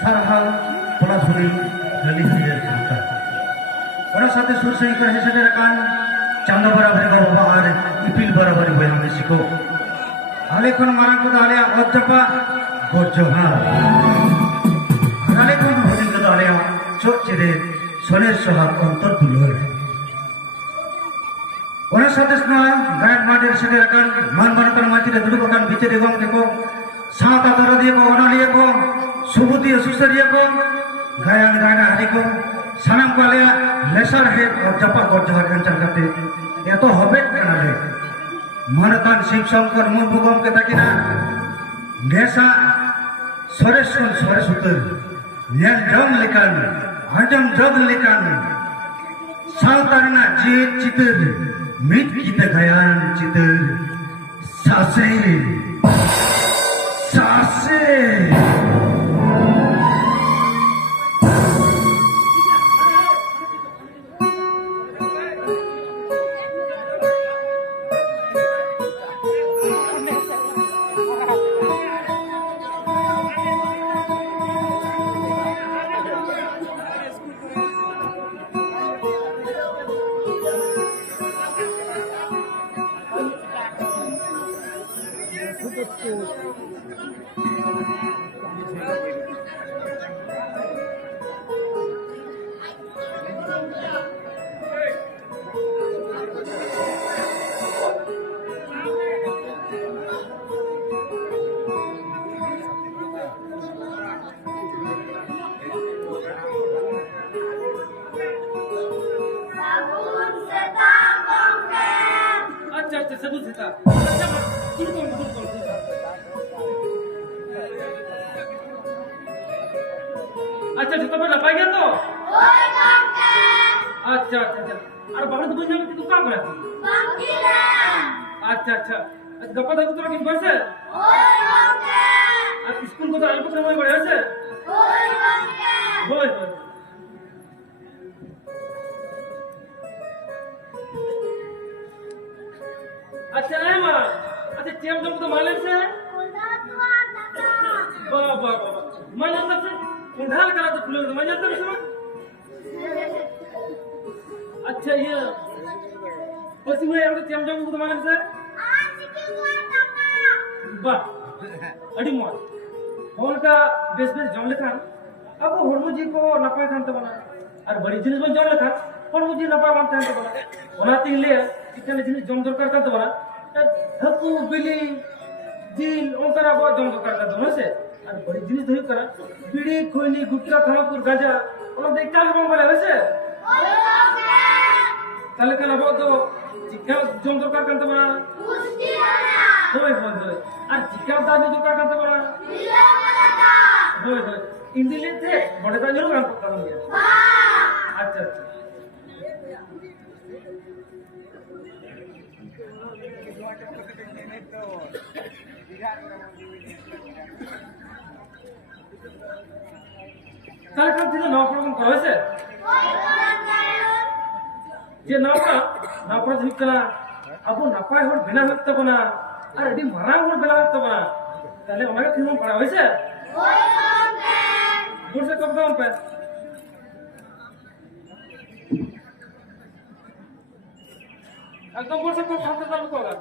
sarhal pelasuri dari hilir kita. Orang satu susah ikan sederkan canda barabar bawa ar ipil barabar bayang mesiko. Alekon marang kuda alea ojapa gojohal. Alekon hodi kuda alea cok cire soner sohak ontor dulur. Orang satu semua gayan madir sederkan man banatan mati dan duduk akan bicara gong teko saat atara dia ko ona dia ko subuti susah dia ko gayan hari ko sanam ko alea lesar head ojapa gojohal encar kate ya to hobet kanale. Manatan Shiv Shankar Murmu gomke takina nesa sores utur nyal jong lekan ajam jog lekan saltarna jit citur mit kita gayan citur sase sebut kita. अच्छा तो तुम्हें लपाई गया तो ओए गंगे अच्छा अरे बाहर तो बन तू काम कर गंगीला अच्छा गप्पा था तू किन बस है ओए गंगे और स्कूल को तो आगे पकड़ने में बढ़िया से ओए गंगे बोल अच्छा है मां अच्छा चेम तुम तो मालूम से खुदा तू आता बाबा मैं जानता से उंढाल करा तो फूल मैं जानता हूं अच्छा ये पसी में और चेम तुम तो मालूम से आज की हुआ वाह अड़ी मोर होल का बेस जम लेखान अब हरमु जी को नपाय थानते बना और बड़ी जिनिस बन जम लेखान हरमु जी नपाय मान थानते बना ओना तिन ले इतने जिनिस जम दरकार करते बना हकु बिली जिल ओंकरा बो जम दरकार करते बना से और बड़ी जिनिस धुई करा बीड़ी खोइनी गुटका थानापुर गांजा ओना देख काल बम बना वैसे ओए गंगे ताले काल अब तो जिका जम दरकार करते बना कुश्ती वाला होय और जिका दादी दरकार करते बना लीला वाला होय इंदिले थे बड़े दादी लोग काम करते हैं वाह अच्छा তাহলে কাল থেকে নাও প্রোগ্রাম করা হয়েছে ओए गंगे যে নাওটা নাওটা ঠিক না আবু নাপায় হল বিনা হতে না আর এটি মারা হল বিনা হতে না তাহলে ওনাকে ফিল্ম করা হয়েছে ओए गंगे বসে কত দাম পে একদম বসে কত খাতে চালু করা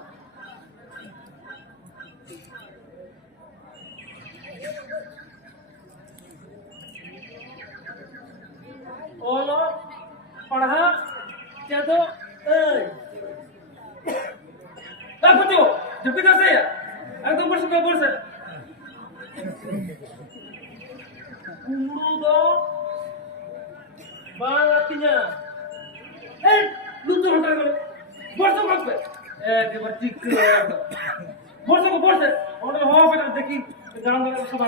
ओलो पढ़ा क्या तो पुतियो जब भी कैसे एकदम वर्ष का वर्ष उड़ो बाल आतीnya लुतु हटा गए वर्ष को पे के बच्ची के वर्ष को वर्ष और हो बेटा देखी गांव में सब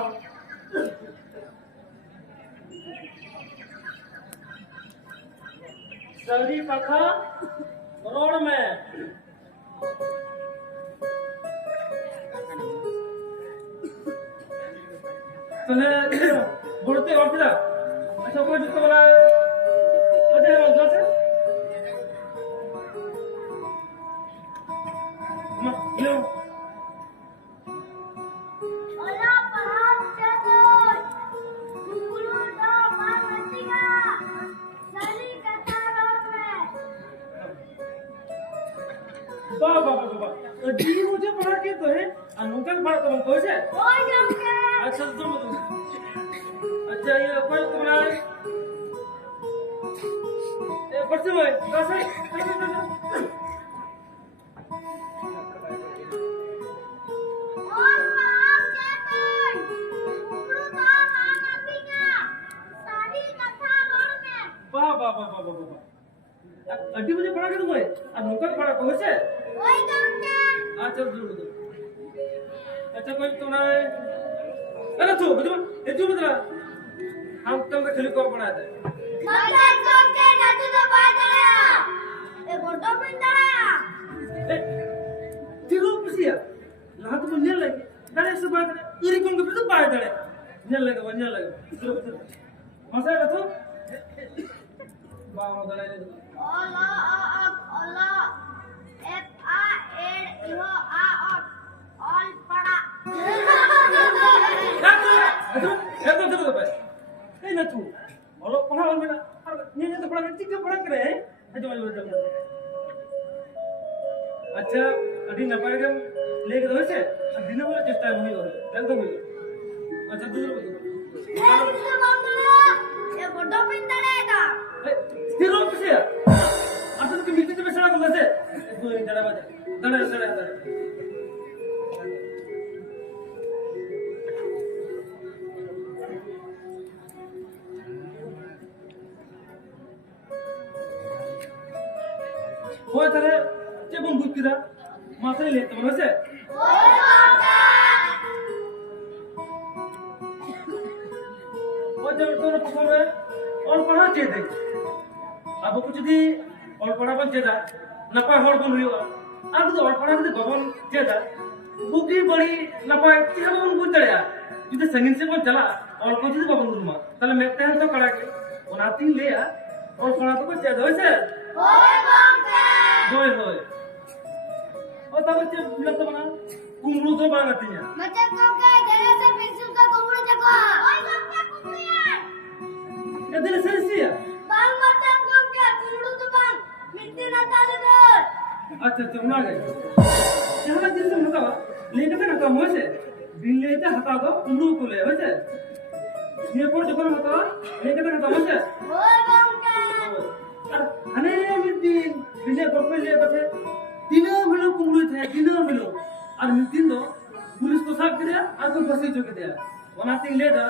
सरी पखा रोड में तने बढ़ते और फिर अच्छा कोई जिसको बोला अच्छा जो से ये ओला पहाड़ से अड्डी मुझे पढ़ा के तो है अनुका पढ़ा तो हमको से होय गंगे अच्छा तुम अच्छा ये कोई तुम्हारा ए पढ़ते हुए कैसे और मां चेतन गुरु का नाम अपिया सारी कथा रोड में वाह वाह वाह वाह वाह अड्डी मुझे पढ़ा के तुम्हें अनुका पढ़ा तो से होय गंगे अच्छा जरूर अच्छा कोई तुम्हारा अरे तू बुझो ये तू बता हम तुमको खाली को पढ़ा दे मदन गंगे नदी तो बादळा ए गोटो पिंडळा ए तिरो पुसिया लात मुन्ने लगे दड़े से बात करे इरी कोन के तो बाय दड़े ने लगे मसा तो बाव दड़े ओला ओला एफ आ एड इहो आ ऑल पड़ा तो बस ए ना तू और पढ़ा और मेरा ये तो पढ़ा ठीक है पढ़ा करे अच्छा अच्छा अभी ना पाएगा लेके दो से दिन वाला चेष्टा हुई हो लगता हुई अच्छा दूसरा ए किसे मामला ए गोटो पिंडळा का स्थिर हो किसे आता तो मिलते तो बेसड़ा कर से दो दड़ा बजा दड़ा होय तर ते बंदूक किदा मात्र लेत बरो से होय गंगे और जब तो पकड़ है और पढ़ा चे दे अब कुछ दी और पढ़ा बन जेदा नपा हर बन हुई अब तो और पढ़ा के गबन जेदा बुकी बड़ी नपा की हम बन बुझड़या जिते संगीन से कौन चला और कुछ दी बबन रूमा तले मेकते हैं तो कड़ा के और आती ले आ और पढ़ा तो कुछ जेदा होय से होय गंगे होय होय और तब बच्चे लगता बना कुमरू तो बांगती है मदन गंगे गले से पेंसिल का कुमड़ो जगह होय गंगे कुमड़िया ये दिल सरसिया बाल मदन गंगे कुमड़ो तो बाल मिट्टी ना डाले अच्छा उना गए यहाँ दिन से बतावा लेके ना काम हो से बिन लेते हटा दो कुमरू को ले हो से ये पर जो कर हटा लेके ना काम हो से होय गंगे और हने मिट्टी बिने गोपे ले बचे तीनों मिलो कुमरू थे तीनों मिलो और मिट्टी दो पुलिस को साफ करे और को फंसी चुके थे वना तीन ले दा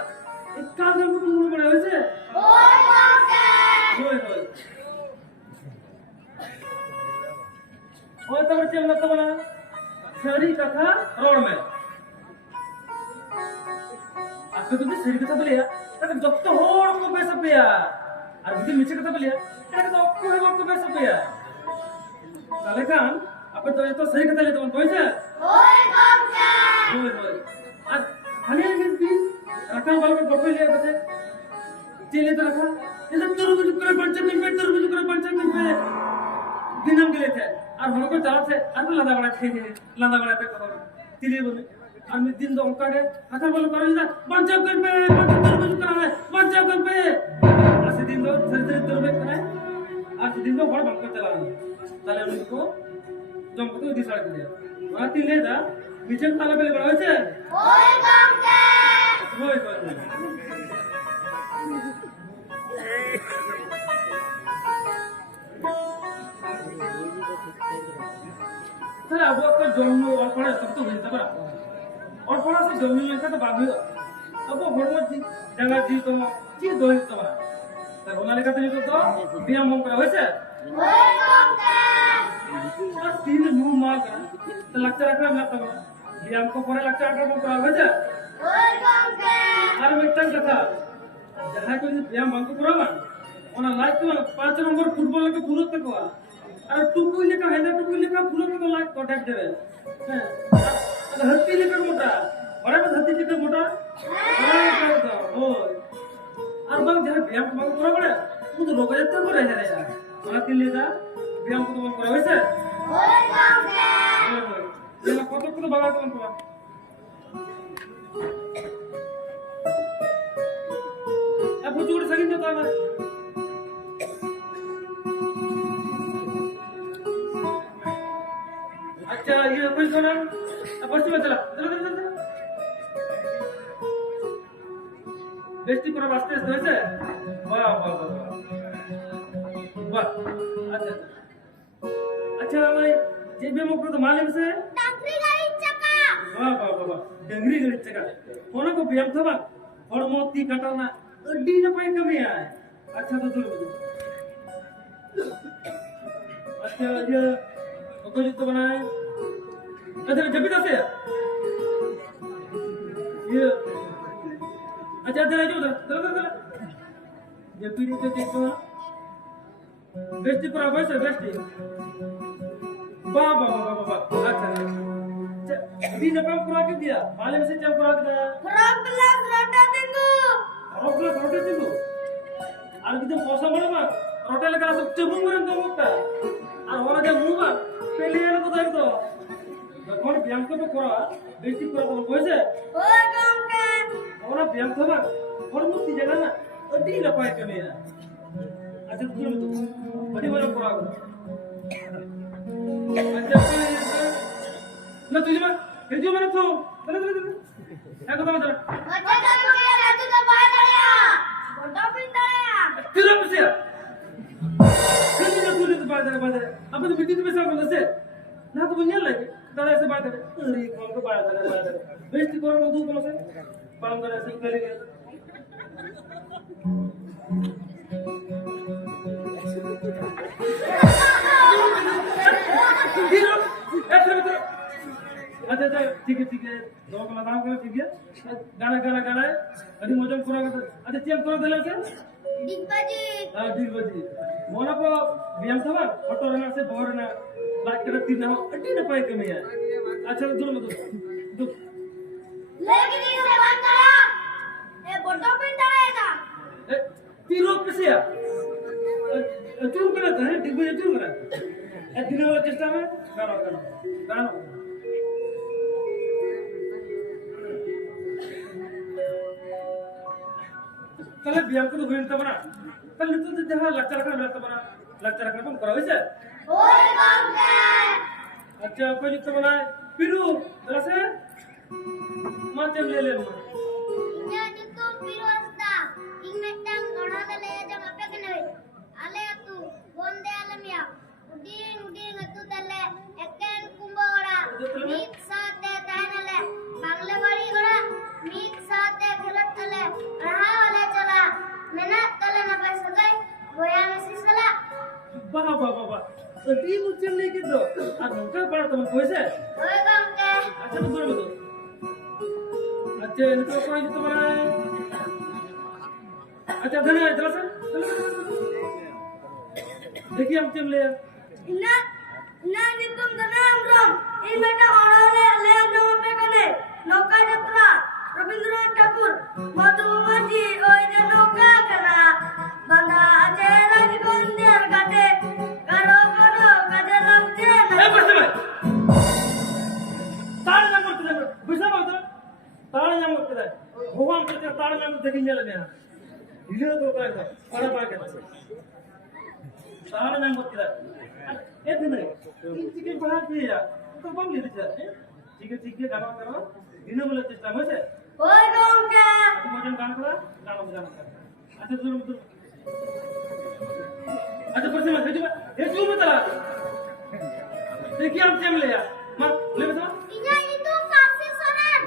एक काम में कुमरू बड़े हो से होय गंगे होय होय और तब बच्चे मतलब बना शहरी कथा रोड में आपको तो शहरी कथा बोलिया तक जब तो होड़ को पैसा पिया और मुझे मीठे कथा बोलिया तक तो आपको है वक्त पैसा पिया साले खान आप तो ये तो सही कथा लेते हो कोई से होय गंगे होय होय आज हने के दिन रखा बाल में गोपे ले बचे चले तो रखा इधर तरबूज करे पंचमी पे तरबूज करे पंचमी पे दिनम के लिए थे और हम को चला थे और लंदा बड़ा थे लंदा बड़ा पे कहो तिली बोले और मैं दिन दो का के हथा बोल करो इधर पंचम कर पे पंचम तरबूज करा है पंचम कर पे ऐसे दिन दो धीरे तरबूज करा है आज दिन दो बड़ बंको चला है ताले उनको जम को दी साड़ दिया वहां तीन ले जा पीछे ताले पे बड़ा है होय गंगे होय होय सर अब आपका जन्म और पढ़ा सब तो होता है और पढ़ा से जन्म लेकर तो बात हुई अब वो भरमत जी जगह जी तो जी दो ही तो बना तब उन्हें लिखा था तो बिया मोम पर वैसे होय गंगे और तीन न्यू मार्क तो लेक्चर रखना मैं तो बिया को पूरा लेक्चर रखना मोम पर वैसे होय गंगे और मिटन कथा जहां कोई बिया मोम को पूरा ओना लाइक तो 5 नंबर फुटबॉल के पूरा तक हुआ और टुकु लेका है ना टुकु लेका पूरा को लाइक कांटेक्ट देवे हैं हत्ती लेका मोटा बड़ा में हत्ती लेका मोटा बड़ा कर दो ओ और बंग जहां व्यायाम को पूरा बड़ा वो तो रोग जाते को रह जाएगा बड़ा तीन लेगा व्यायाम को तो पूरा वैसे होय गंगे ये ना कत को बाबा तुम पूरा अब वो जोड़ सकिन तो है अच्छा अच्छा ये कोई सोना पश्चिम चला चलो चलो चलो बेस्टी पूरा वास्ते से वाह वाह वाह वाह अच्छा अच्छा भाई जेब में मुकरो तो मालूम से डंगरी गाड़ी चक्का वाह वाह वाह डंगरी गणित चका होना को ब्याम था बा और मोती कटाना अड्डी न पाए कमी आए अच्छा तो चलो अच्छा ये तो जो बनाए अच्छा जब भी दसे ये अच्छा जरा जो चलो चलो जब भी तो देखो बेस्टी पर वैसे बेस्टी वाह वाह वाह वाह अच्छा अभी नपम पूरा कर दिया मालूम से जब पूरा किया प्रॉब्लम रोटा देंगो रोटे रोटे दिलो আর কিছু পয়সা বলে না রোটে লাগা সব চেবুং করে তো মুখটা আর ওরা যে মুবা পেলে এর কথা তো যখন ব্যায়াম করতে করা বেশি করে তো কইছে ওই গঙ্গা ওরা ব্যায়াম করবা ওর মুক্তি জায়গা না ওটি না পায় কমে না আচ্ছা তুমি তো বড়ি বড় করা আচ্ছা না তুই মা এই যে মানে তো চলে চলে চলে এক কথা বল ওটা তো কে রাজু তো বাজায়া বড় পিন্দায়া Tira pesiya. Kani na tuli to baadare. Apan to biti to pesa ko lase. Na to bunya lage. Tara se baadare. Ari kon ko baadare. Besti ko mo du ko se. Paam kare se kare ge. Tira. Etre mitra. अच्छा ठीक है दो को लगाओ कर ठीक है गाना अभी मौजम पूरा कर अच्छा चेक करो दिला से डिब्बाजी हां ठीक बजी मोना को बियाम सवा ऑटो रना से बोर ना लाख कर तीन हो अड्डी ना पाए कमी है अच्छा दूर मत दो लेकिन इसे बंद करा ए बड़ो पिंदाया था तीरो पिसिया चूर करता है डिब्बे चूर करता है दिन वाला चेष्टा में गाना कल बियाम को घुइन त बना कल तो जहां लक्चर रखना मिलता बना लक्चर रखना तुम करो वैसे ओए गंगा अच्छा कोई तो बना पिरू जैसे मां चम ले इन्हें जितो पिरोस्ता इनमें नोड़ा ले जम अपे कने आले तू बोंदे आलमिया उडीन अतु तले एकन कुंबोड़ा मीत साथे तानले बांग्लावाड़ी ओड़ा मीत साथे खेलत तले रहा वाले चला मेहनत तले न पैसा गई गोया में सिसला वाह अटी मुचम ले के दो आ नौका पड़ा तुम कोइसे ओए गंगा अच्छा तो दूर मत अच्छा इनको कोई तो बना अच्छा धन्य चलो सर देखिए हम चम ले इना ना जितुम दनाम रम इन बेटा ओड़ाले ले जम पे कने नौका यात्रा रविंद्रनाथ ठाकुर मधुमाजी ओई जे नौका कना बंदा आजे राजगंधेर घाटे करो काजे लगजे ए बस भाई ताड़ ना मत दे बुझा मत ताड़ ना मत दे भगवान करते ताड़ ना देखिए लगे हिले तो का बड़ा बड़ा के ताड़ ना मत दे ए दिन चिकन बना दिया तो बम ले दे ठीक है गाना करो इन्हें बोले चेष्टा में से ओए गंगा मजन गाना करा गाना बजाना कर अच्छा दूर अच्छा पर से मत ये क्यों मत चला देखिए हम चम ले या मत ले बस इना इतो कासे सरन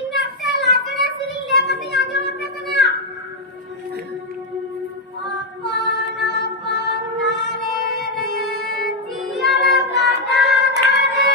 इनते लागरे सिरी ले मत आजे मत कना अपन पंगारे रे जियाल काटा रे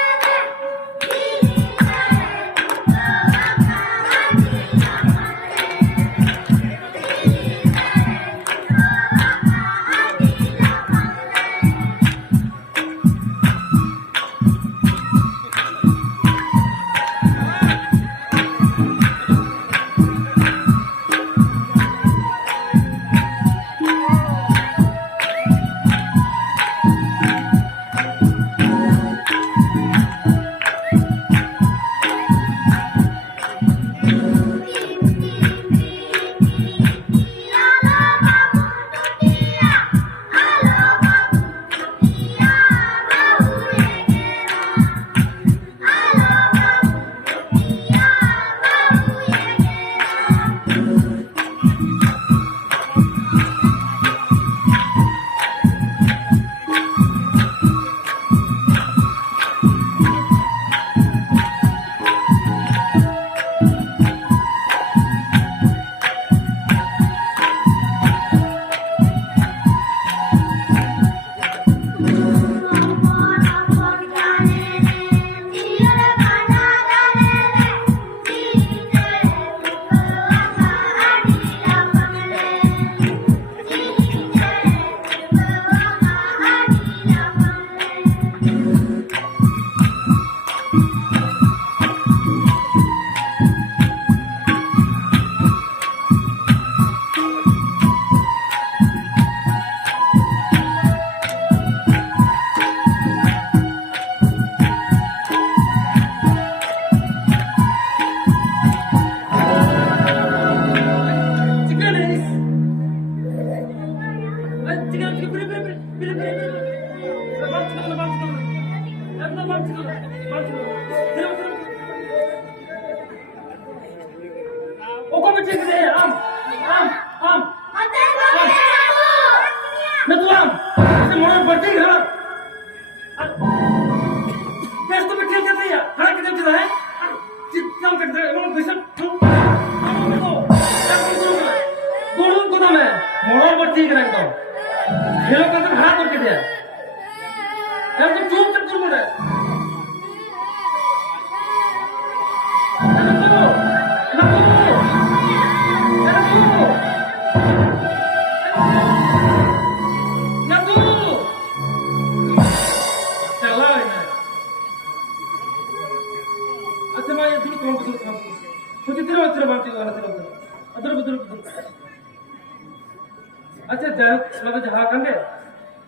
अच्छा जाओ मतलब जहाँ कंडे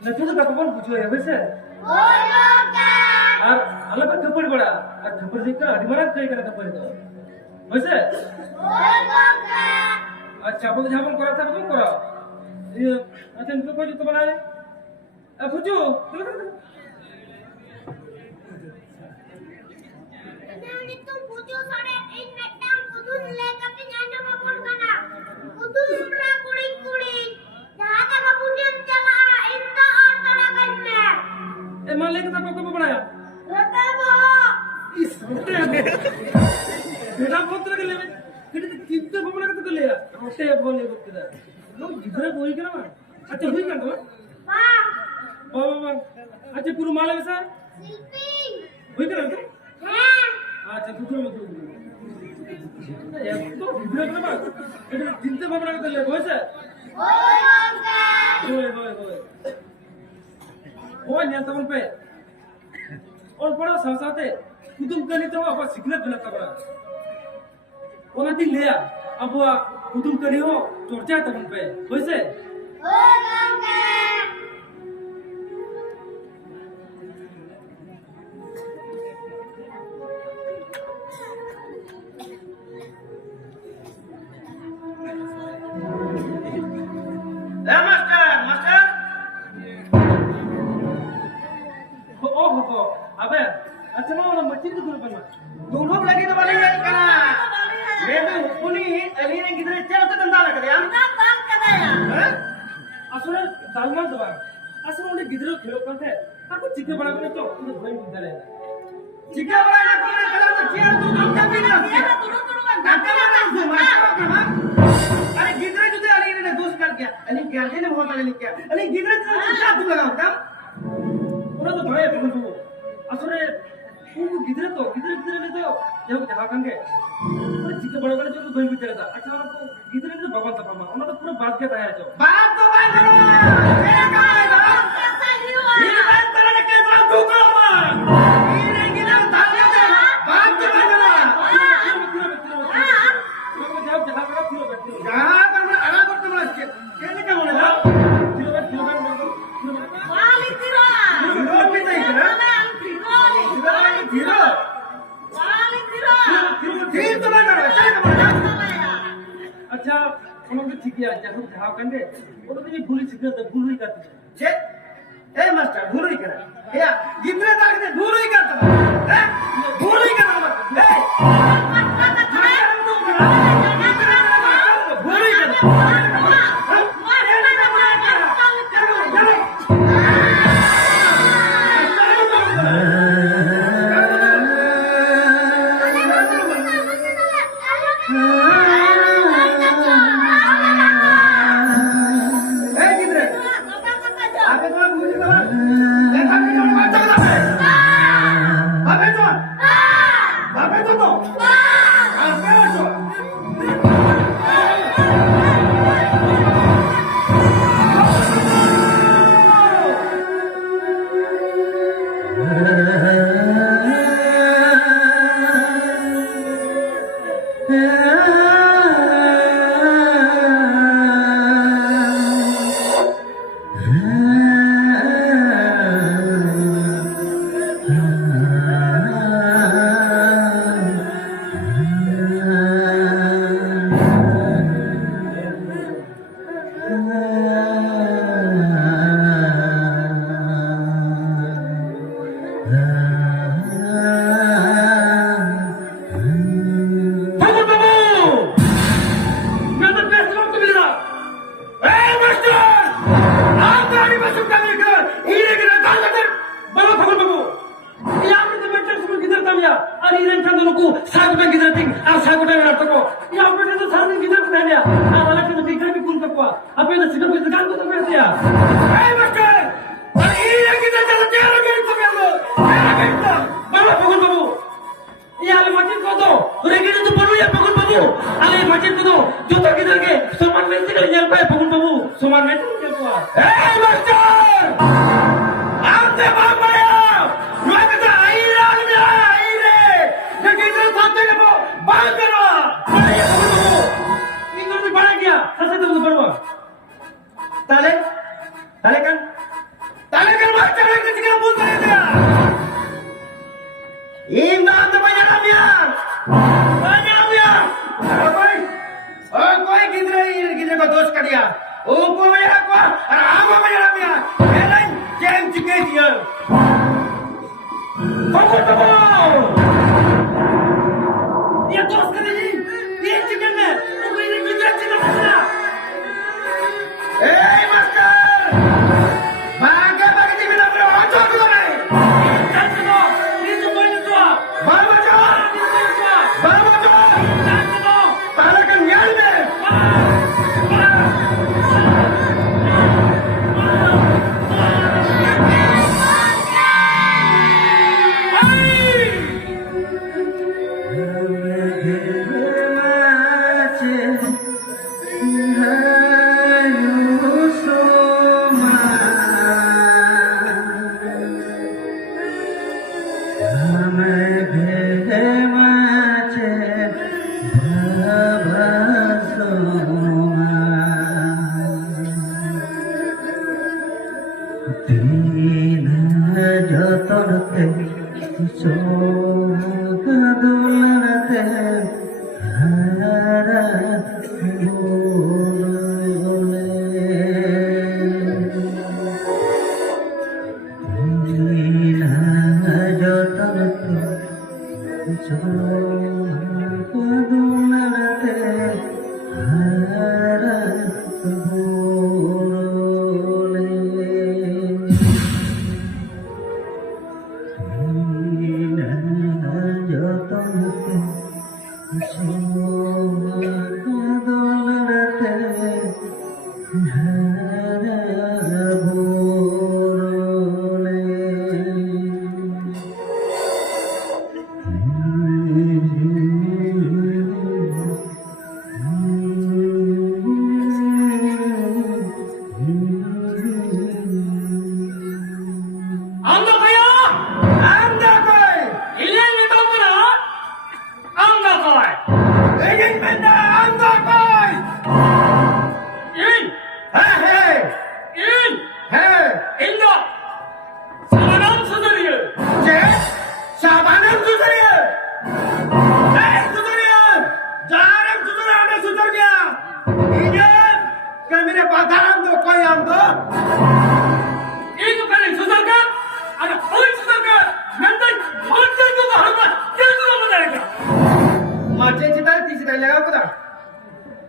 नचू तो कपन पूछो है वैसे और अलग का थप्पड़ बड़ा और थप्पड़ देखकर अधिमाना ट्राई करना थप्पड़ तो वैसे अच्छा अब जहाँ करा था वो करा ये अच्छा इनको कोई तो बनाए अब पूछो तुम पूछो सारे इन मैडम कुदुन लेकर के जाना मपोन करना कुदुन उड़ा कुड़ी कुड़ी जहाँ तक पुण्यम चला इंदा और तड़ा करना ए मान लेके तब कब बनाया रोटे वो इस रोटे बेटा पुत्र के लिए कितने कितने बबड़ा का तो ले यार रोटे बोले बोलते थे लोग जिधर कोई करा अच्छा हुई कर दो वाह बाबा अच्छा पूरा माला वैसा शिल्पी हुई कर दो हैं अच्छा दूसरा मत यार तो जिधर करा इधर जितने बबड़ा का तो ले वैसे होए वो नियंत्रण पे और बड़ा संसाते कुतुब कनी तो अब सिग्नल बनता बड़ा वो नदी लिया अब वो कुतुब कनी हो चर्चा तब पे वैसे हो अबे अच्छा मैं मच्छी की दूर बनना दोनों लगी तो वाली है कना मैं तो उन्हीं अली ने किधर चल तो धंधा लग गया हैं असुर दालमा दबा असुर उन्हें गिदरो खेलो करते आपको चिके बड़ा करे तो उन्हें भय मिलता रहेगा चिका बड़ा ना कोने कलर तो चिया तू हम क्या भी ना अरे गिदरे जो अली ने दोस्त कर दिया अली क्या ने बहुत अली क्या अली गिदरे तो क्या तू लगाओ तब उन्हें तो भय है बिल्कुल असुरे उनको गिदरे ले तो जब जहाँ कंगे उन्हें चिके बड़ा करे जो तो भय मिलता रहता अच्छा आपको गिदरे ने तो भगवान तपमा उन्हें तो पूरा बात क्या था जो बात तो बात करो मेरा काम है ना ये बात तेरा ने कैसा ठोका हुआ ये नहीं गिरा धागा दे बात तो बात करो जब जहाँ करा फिर बैठो जहाँ पर मैं आराम करता हूँ कैसे क्या बोले ना रोड पे नहीं है धीरो धीर तो ना करो क्या बोले अच्छा उन्होंने ठीक किया जब जहाँ कंगे वो तो ये भूली सीखना था भूल ही करते छे ए मास्टर भूल ही करा या जितने तक ने भूल ही करता है भूल ही करता ए भूल ही करता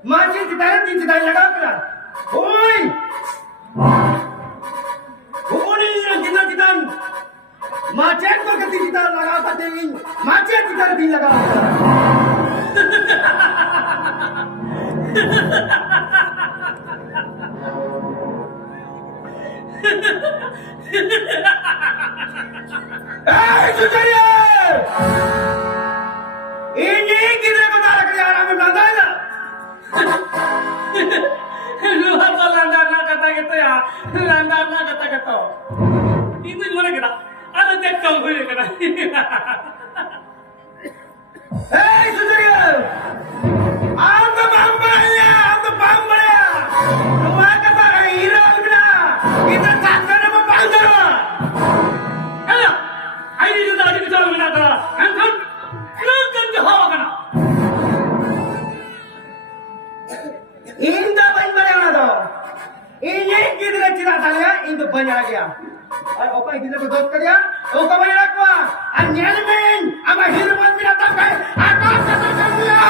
Macam तीन चिता लगा करा ओए ओने गिना चितान माचेट को तीन चिता लगा पाते इन माचेट चिता तीन लगा सुचरिया ini kira kata lagi orang menandai lah. Luar tuh landarnya kata gitu ya, landarnya kata gitu. Itu gimana kita? Ada cek kau gue kata. Hei saudara, anda bambalnya, Semua kata hero kita, kita takkan apa bangga. Ayo, ayo kita lagi bicara menata. Angkat, angkat jawab kena. Indah banyak ada. Ini kita cerita tanya, itu banyak lagi ya. Apa yang kita betul kerja? Oke banyak apa? Anjalimin, ama hirupan binatang kayak atas kata semua.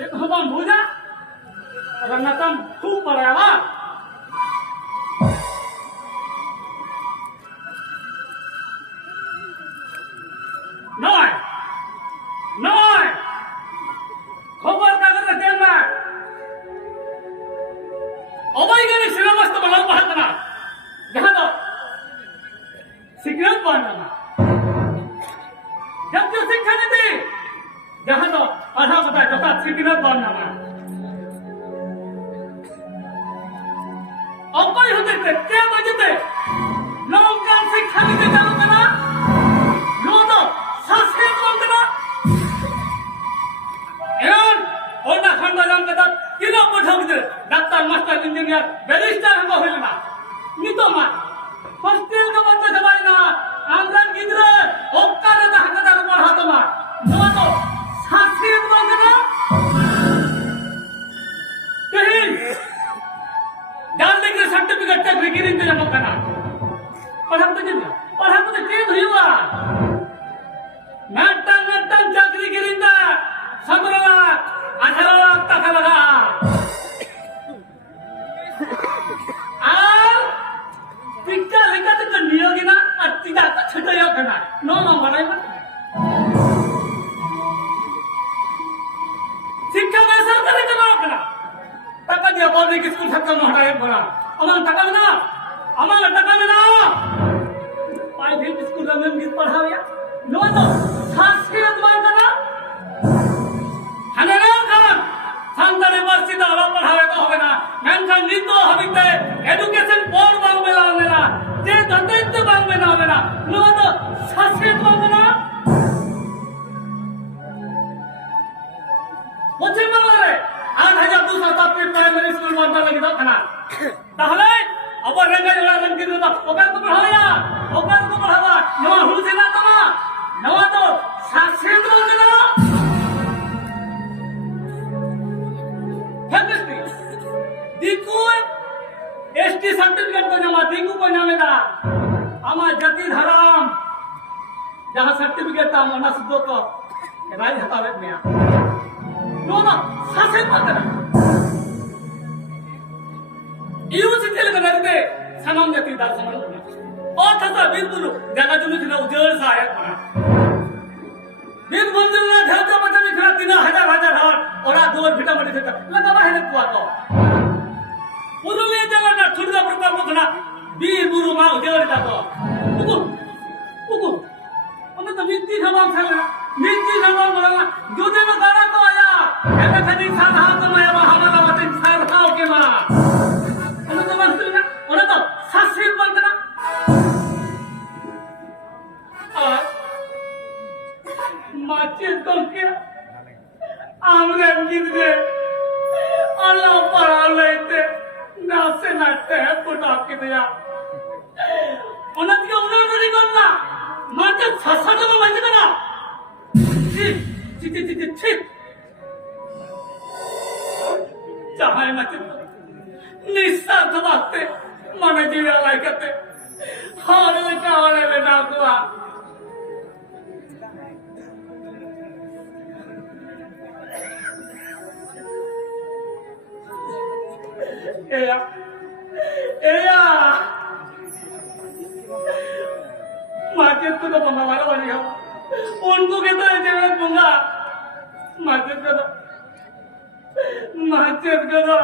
एक हमाम भूजा रंगतम खूब पड़ेगा नॉय नॉय खबर कागज रखें मैं अबाई के लिए सिलेबस तो बना पढ़ा करना जहाँ तो सिक्योर पढ़ना जब जो शिक्षा नहीं थी जहाँ तो आधा पता है जब सिक्योर पढ़ना अबाई होते थे क्या बजे थे लोगों का शिक्षा नहीं देता लोग ना लोग तो संस्कृत बोलते ना एवं और ना खंडा जाम के तब किलो पढ़ा भी थे डॉक्टर मास्टर इंजीनियर बैरिस्टर हमको हुए ना नहीं तो माँ हॉस्टल का बच्चा जमाई ना आंध्र गिद्रे ओक्का रहता हकदार पढ़ा तो माँ नो तो संस्कृत बोलते ना कहीं डाल देकर सर्टिफिकेट तक विकिरण के जमा करना पढ़ा तो क्या हुआ नाटन चाकरी गिरिंदा 17 लाख 18 लाख टाका लगा और टिक्का लेकर तो नियोगी ना और टिक्का तो छोटा या करना नो बनाए मत शिक्षा में सरकारी करना करना टाका दिया पब्लिक स्कूल सबका महराया बना अमन टाका में ना प्राइवेट स्कूल में भी पढ़ाया नो तो संस्कृत मानना हने ना खान संताने बस्ती तो अलग पढ़ावे तो होगा ना मैंने नितो हबिते एजुकेशन बोर्ड बांग में लाने ना ते दंडित बांग में ना होगा ना नो तो संस्कृत मानना मुझे मालूम है 8270 प्राइमरी स्कूल मानना लगी तो खाना ताहले अब रंगा जोड़ा रंग की तो ओकर को पढ़ाया ओकर को पढ़ावा नवा हुल से ना तमा नवा तो संस्कृत बोलना दिकु एसटी सर्टिफिकेट को जमा दिकु को नामेदा आमा जति धराम जहां सर्टिफिकेट था मना सुदो को राज हतावे में नो ना सासे पकड़ा यूनिवर्सिटी ले करते सनम जति दार समान और था बिल्कुल जगह जुनी थी उजड़ सा आया बना बिन मंदिर ना ढाका बच्चा में खड़ा 3000 और दो फिटा मटे थे लगा है ने कुआ को पुरुलिया जगह ना थुड़दा प्रकार मखना बीर गुरु मा उजड़ दा को उगु उगु ओने तो मिट्टी खबाम खाला मिट्टी खबाम बोला যদি না দাঁড়া তো আয়া এটা খালি সাধা তো মায়া হামালা বাতে সাধাও কে মা ওনা তো বলতে না ওনা তো শাস্ত্রীয় বলতে না আর মাছের দলকে আমরা গিয়ে আল্লাহ পাড়াইতে নাচে নাচতে পোটাকে দেয়া ওনাকে উন্নয়ন করনা মাছের শাসা জমা বাঁচবে না ঠিক চাহায় মাঝে নিঃস্বার্থ বাঁচতে মানে জীবে লাইকাতে হারলে চাওয়ালে না গোয়া এয়া এয়া मार्केट को तो हमारा बन गया उनको कहता है जब दूंगा मार्केट को तो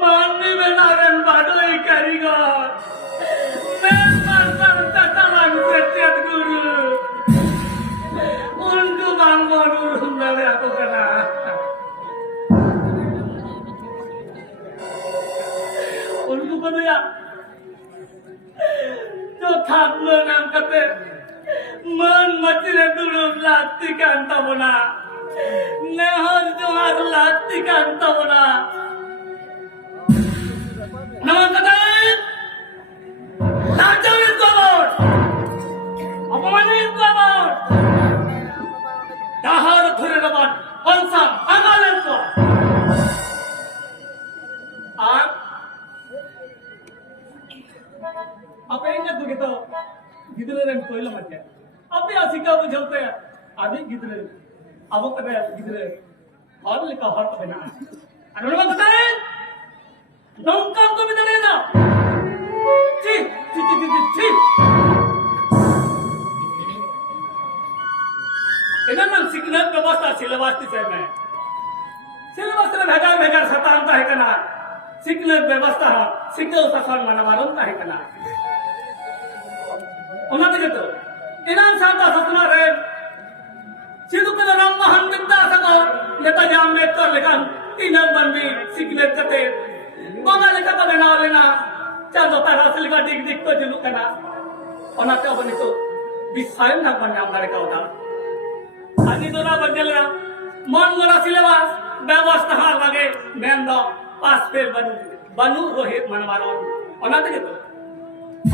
मानने में नारायण बाटो ही करेगा मैं मानकर ततालांग सत्यत गुरु उनको मांगो नूर तो करना उनको बताया तो थापलो नाम करते मन मचले दुरुम लाती कांता बोना नहर जोहार लाती कांता बोना नमस्कार लाजो इसको बोल अपमाने इसको बोल दाहर थुरे रबान पंसा अगाले को are apa yang nggak begitu gitu lah yang koil macam apa yang sikap bujalते हैं अभी gitu lah अब कभी gitu lah और लिखा हर तो बना अरे लोग बताएं नौका को भी दलेगा ची ची ची ची ची इधर मन सिग्नल व्यवस्था सिलेबस से मैं सिलेबस में भेजा सतांता है कना सिग्नल व्यवस्था सिग्नल शासन मनवारंता है कना उन्होंने कहते इनाम साधा सपना रहे सिद्धू के राम महान विद्या सको लेता जाम में कर लेकिन इनाम बन भी सीखने करते बाबा लेकर तो लेना लेना चलो तारा से लेकर दिख दिख तो जुलू करना उन्होंने क्या बनी तो विषय ना बन जाम करे का होता आदि तो ना बन चलेगा मन मरा सिलेबस व्यवस्था हाल लगे मैं दो पास पे बनू रोहित मनवारो उन्होंने कहते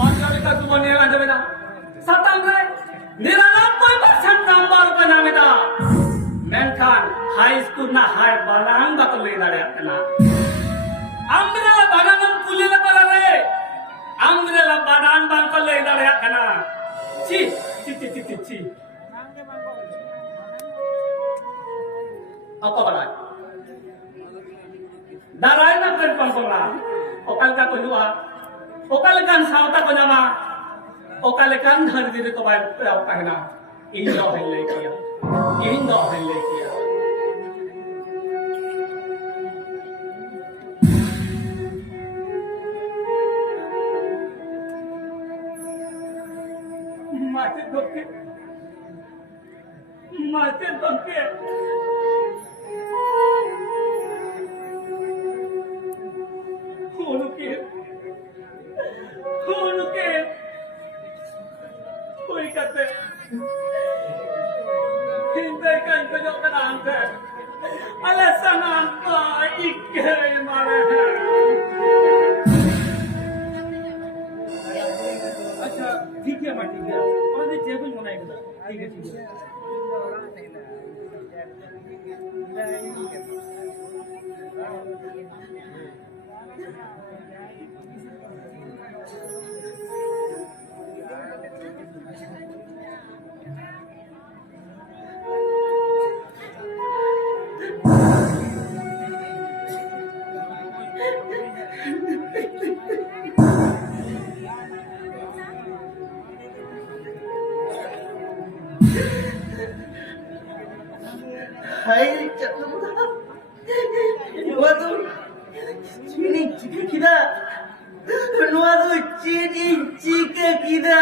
और क्या लेकर तू बने आ जाएगा सतांग है 99% नंबर पे नामिता मेंखान हाई स्कूल ना हाई बालांग का तो ले दाड़े अपना अम्ब्रेला बागान कुली ले पर रे अम्ब्रेला बागान बांग को ले दाड़े अपना ची ची ची ची ची apa bala darai na kan pangkola okal ka kulua okal kan sauta ko nama okal kan dhar dire ko bai prao kahna in do helle kiya mate dokke Unuke कोई करते हिंदे कहीं को जो नाम है अलसा नाम का इक्के मारे है अच्छा ठीक है माटी गया और ये टेबल बनाएगा ठीक है Hai cakap Waduh Cini cika kita Waduh cini cika kita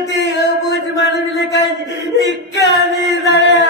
Ingat bos mana bilakan ikan ni saya.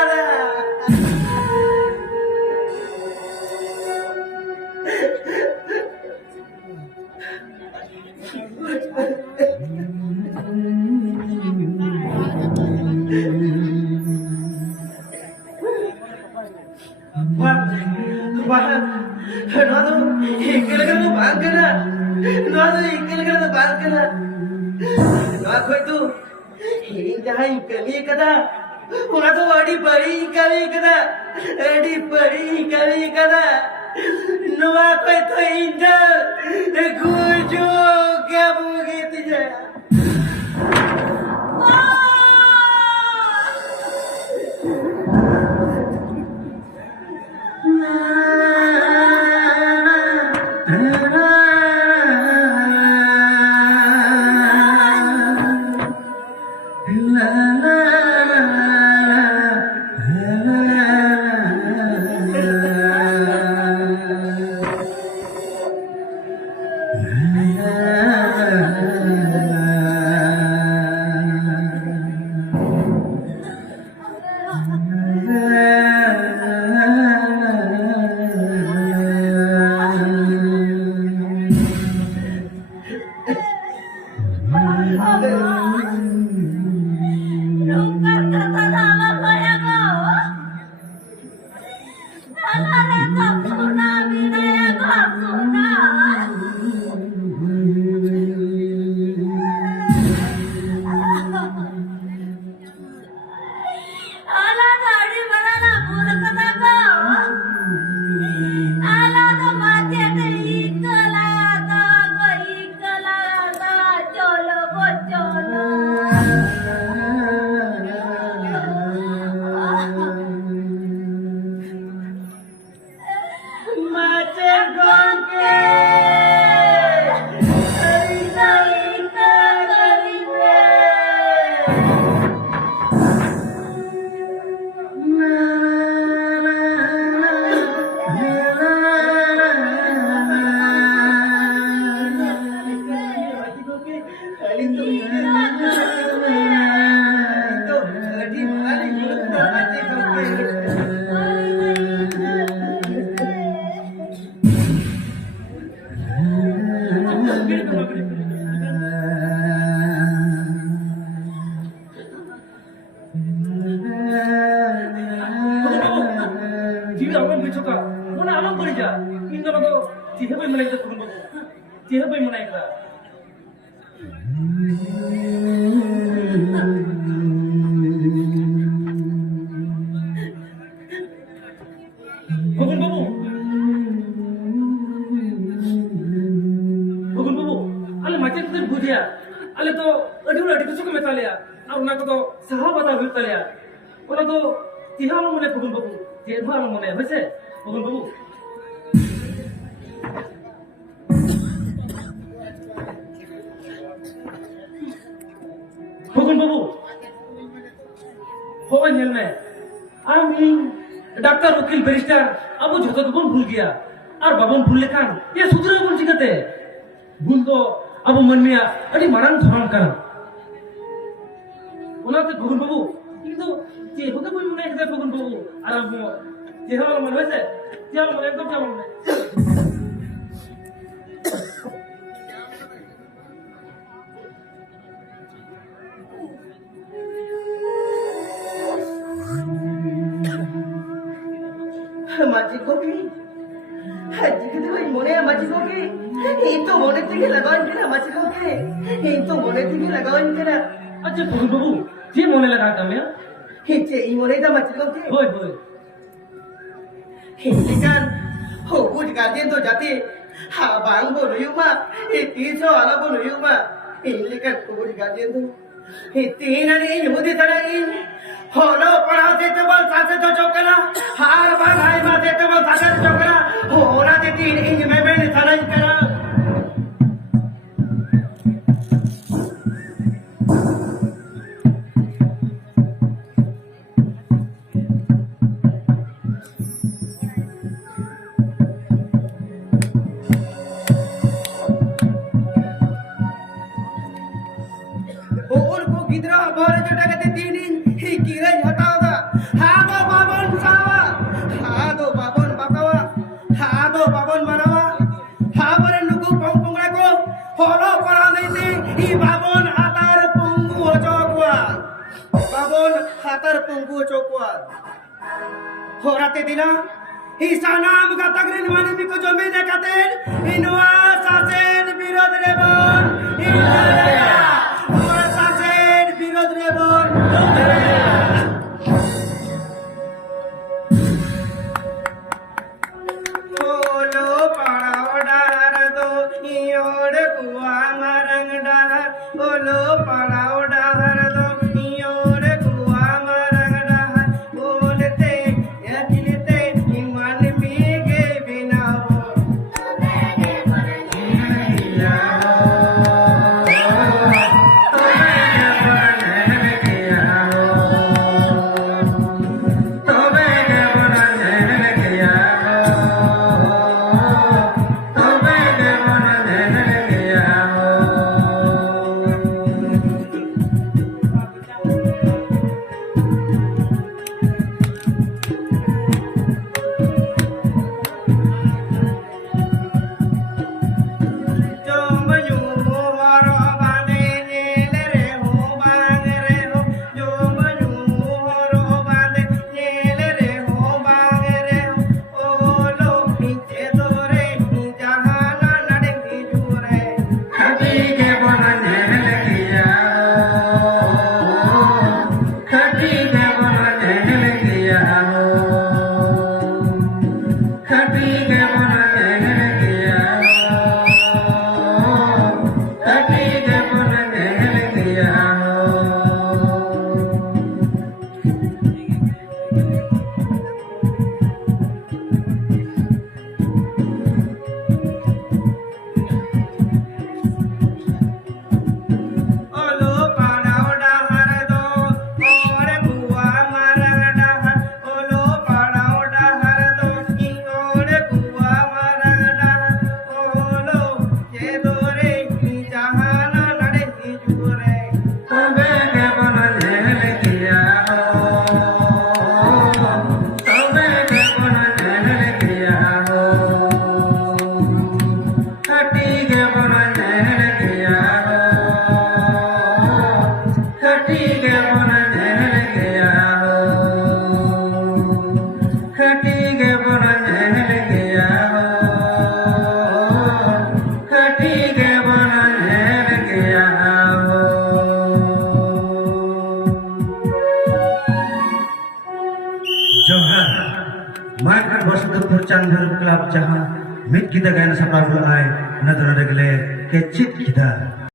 Ale to adula di kusuku metalia. Aru na ko to sahabat ar metalia. Ona to tiham mone Pukul babu. Tiham mone hoise Pukul babu. Pukul babu. Hoy nyel me. Ami doctor वकील barrister अब झोतो तो भूल गया और बाबन भूल लेखान ये सुधरे बोल चिकते भूल तो अब मन में अड़ी मरण धरम कर ओनाते भगन बाबू किंतु जे होते कोई मने है भगन बाबू और अब जे वाला मन वैसे जे वाला मन एकदम क्या मन माची को की हाजी के तो मोने माची को की ये तो मोने থেকে লাগান কেনা মাছি को के ये तो मोने থেকে লাগান কেনা अच्छा भगन बाबू जे मोने लगा मैं हे ये मोने दा माची को के होय होय हे लेकिन हो कुछ गार्डियन तो जाते हा बांग को नुयुमा ये 300 वाला को नुयुमा हे लेकिन कुछ गार्डियन तो हे तीन ने यहूदी तरह होलो पढ़ाते तो बोल सासे तो चौकना हार बार हाय माते तो बोल सासे तो चौकना होरा दे तीन इंज में मैंने सनन करा और को गिद्र गिरा बोल जोटा के तीन ही किरे हटावा हा दो बाबन सावा हा दो बाबन बाकावा हा दो बाबन मनावा हा बरे नुकु पंगरा को होलो परा नहीं ही बाबन आतार पंगु चोकवा बाबन हातार पंगु चोकवा होराते दिना ही सानाम का तगरिन मानी को जमीन कातेन इनवा सासेन विरोध रेबन इनला ओरा सासेन विरोध रेबन बोलो पाड़ाओ डार दो इयोड़ कुआ मरंग डार बोलो पाड़ाओ डार दो इयोड़ कुआ मरंग डार बोलते यकिलते ईमान बीगे बिना वो Makan Bosudupur Chandar Club Jahan Mit kita gaya sapar bulai Nadra regale kecit kita